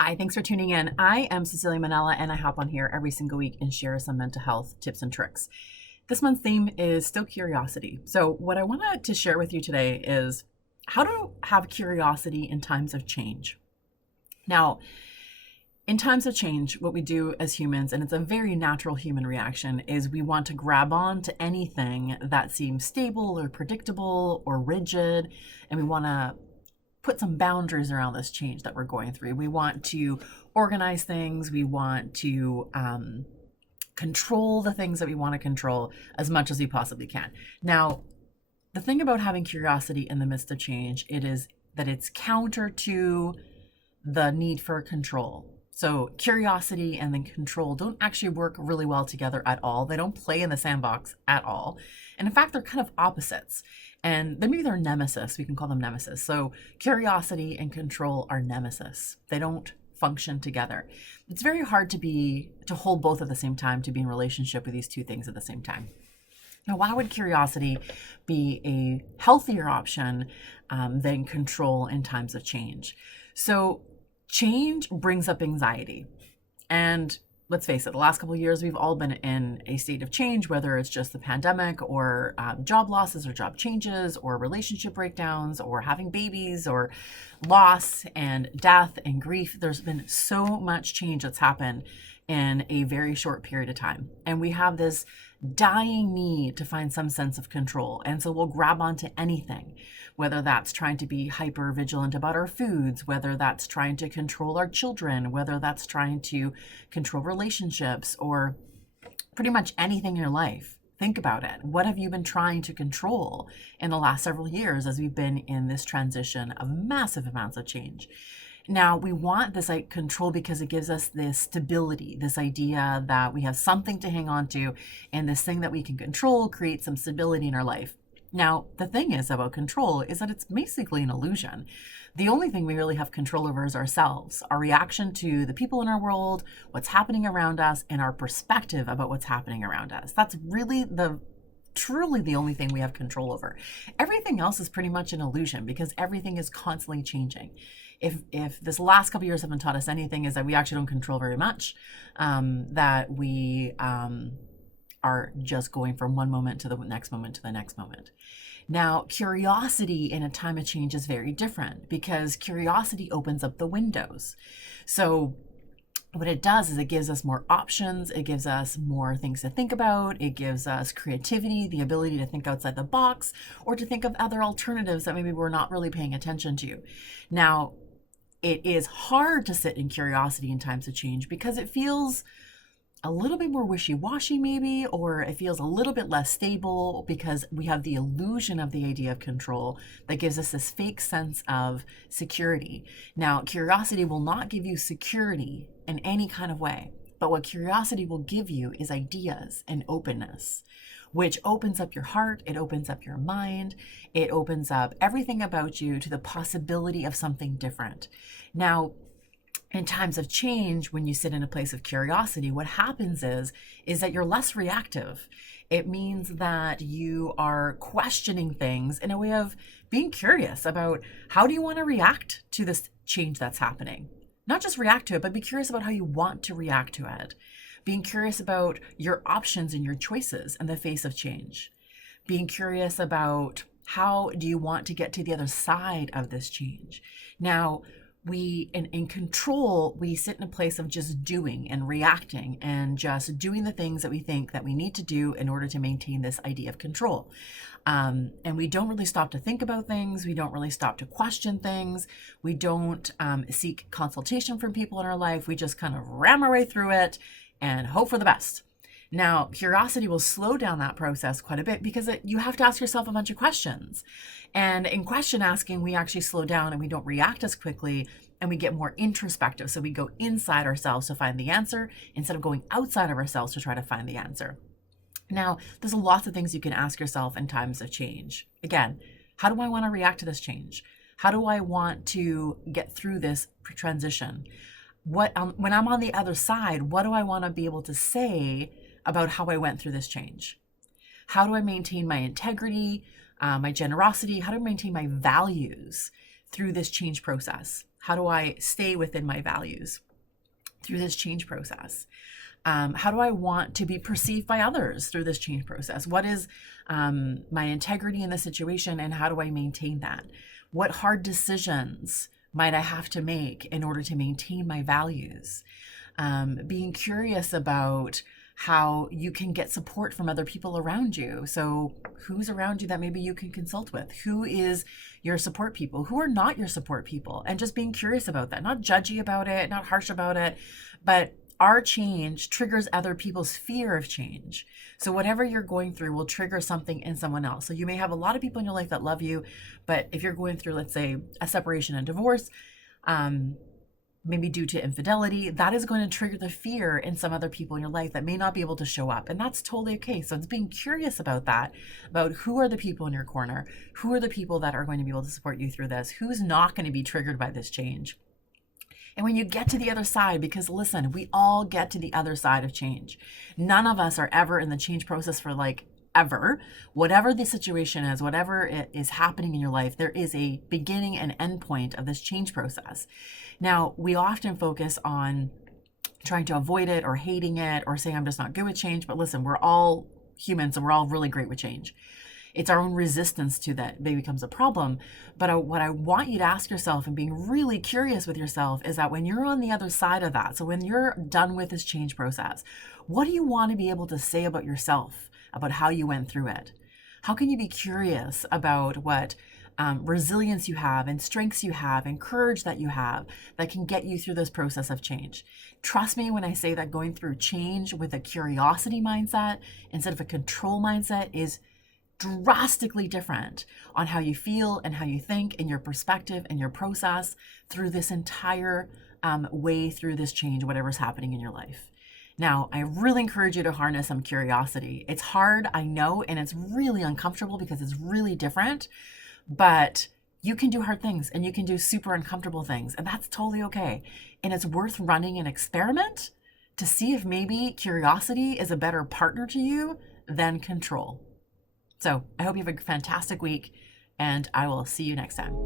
Hi, thanks for tuning in. I am Cecilia Manella, and I hop on here every single week and share some mental health tips and tricks. This month's theme is still curiosity. So, what I wanted to share with you today is how to have curiosity in times of change. Now, in times of change, what we do as humans, and it's a very natural human reaction, is we want to grab on to anything that seems stable or predictable or rigid, and we want to put some boundaries around this change that we're going through. We want to organize things. We want to control the things that we want to control as much as we possibly can. Now, the thing about having curiosity in the midst of change, it is that it's counter to the need for control. So curiosity and then control don't actually work really well together at all. They don't play in the sandbox at all. And in fact, they're kind of opposites. And maybe they're nemesis. We can call them nemesis. So curiosity and control are nemesis. They don't function together. It's very hard to hold both at the same time, to be in relationship with these two things at the same time. Now, why would curiosity be a healthier option than control in times of change? So change brings up anxiety. And let's face it, the last couple of years, we've all been in a state of change, whether it's just the pandemic or job losses or job changes or relationship breakdowns or having babies or loss and death and grief. There's been so much change that's happened in a very short period of time. And we have this dying need to find some sense of control. And so we'll grab onto anything, whether that's trying to be hyper vigilant about our foods, whether that's trying to control our children, whether that's trying to control relationships, or pretty much anything in your life. Think about it. What have you been trying to control in the last several years as we've been in this transition of massive amounts of change? Now, we want this control because it gives us this stability, this idea that we have something to hang on to, and this thing that we can control creates some stability in our life. Now, the thing is about control is that it's basically an illusion. The only thing we really have control over is ourselves, our reaction to the people in our world, what's happening around us, and our perspective about what's happening around us. That's really truly the only thing we have control over. Everything else is pretty much an illusion because everything is constantly changing. If this last couple of years haven't taught us anything, is that we actually don't control very much, that we are just going from one moment to the next moment to the next moment. Now, curiosity in a time of change is very different because curiosity opens up the windows. So what it does is it gives us more options. It gives us more things to think about. It gives us creativity, the ability to think outside the box or to think of other alternatives that maybe we're not really paying attention to. Now, it is hard to sit in curiosity in times of change because it feels a little bit more wishy-washy maybe, or it feels a little bit less stable because we have the illusion of the idea of control that gives us this fake sense of security. Now, curiosity will not give you security in any kind of way, but what curiosity will give you is ideas and openness, which opens up your heart, it opens up your mind, it opens up everything about you to the possibility of something different. Now, in times of change, when you sit in a place of curiosity, what happens is that you're less reactive. It means that you are questioning things in a way of being curious about how do you want to react to this change that's happening. Not just react to it, but be curious about how you want to react to it. Being curious about your options and your choices in the face of change. Being curious about how do you want to get to the other side of this change. Now, in control, we sit in a place of just doing and reacting and just doing the things that we think that we need to do in order to maintain this idea of control. And we don't really stop to think about things. We don't really stop to question things. We don't seek consultation from people in our life. We just kind of ram our way through it and hope for the best. Now, curiosity will slow down that process quite a bit because you have to ask yourself a bunch of questions. And in question asking, we actually slow down and we don't react as quickly and we get more introspective. So we go inside ourselves to find the answer instead of going outside of ourselves to try to find the answer. Now, there's lots of things you can ask yourself in times of change. Again, how do I want to react to this change? How do I want to get through this transition? When I'm on the other side, what do I want to be able to say about how I went through this change? How do I maintain my integrity, my generosity? How do I maintain my values through this change process? How do I stay within my values through this change process? How do I want to be perceived by others through this change process? What is my integrity in the situation, and how do I maintain that? What hard decisions might I have to make in order to maintain my values? Being curious about how you can get support from other people around you. So who's around you that maybe you can consult with? Who is your support people? Who are not your support people? And just being curious about that, not judgy about it, not harsh about it, but our change triggers other people's fear of change. So whatever you're going through will trigger something in someone else. So you may have a lot of people in your life that love you, but if you're going through, let's say, a separation and divorce, maybe due to infidelity, that is going to trigger the fear in some other people in your life that may not be able to show up. And that's totally okay. So it's being curious about that, about who are the people in your corner, who are the people that are going to be able to support you through this, who's not going to be triggered by this change. And when you get to the other side, because listen, we all get to the other side of change. None of us are ever in the change process for ever. Whatever the situation is, whatever it is happening in your life, there is a beginning and end point of this change process. Now, we often focus on trying to avoid it or hating it or saying I'm just not good with change. But listen, we're all humans and we're all really great with change. It's our own resistance to that becomes a problem. But what I want you to ask yourself and being really curious with yourself is that when you're on the other side of that, so when you're done with this change process, what do you want to be able to say about yourself, about how you went through it? How can you be curious about what resilience you have and strengths you have and courage that you have that can get you through this process of change? Trust me when I say that going through change with a curiosity mindset instead of a control mindset is drastically different on how you feel and how you think and your perspective and your process through this entire way through this change, whatever's happening in your life. Now, I really encourage you to harness some curiosity. It's hard, I know, and it's really uncomfortable because it's really different, but you can do hard things and you can do super uncomfortable things, and that's totally okay. And it's worth running an experiment to see if maybe curiosity is a better partner to you than control. So I hope you have a fantastic week, and I will see you next time.